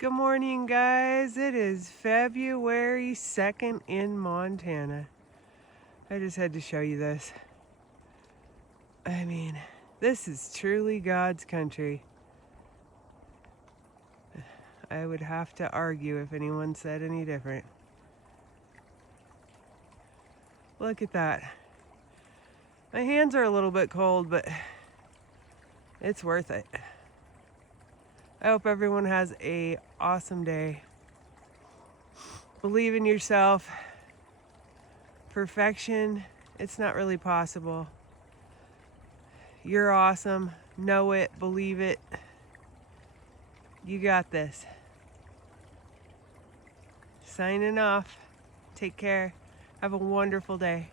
Good morning, guys. It is February 2nd in Montana. I just had to show you this. I mean, this is truly God's country. I would have to argue if anyone said any different. Look at that. My hands are a little bit cold, but it's worth it. I hope everyone has an awesome day. Believe in yourself. Perfection, it's not really possible. You're awesome. Know it, believe it. You got this. Signing off. Take care. Have a wonderful day.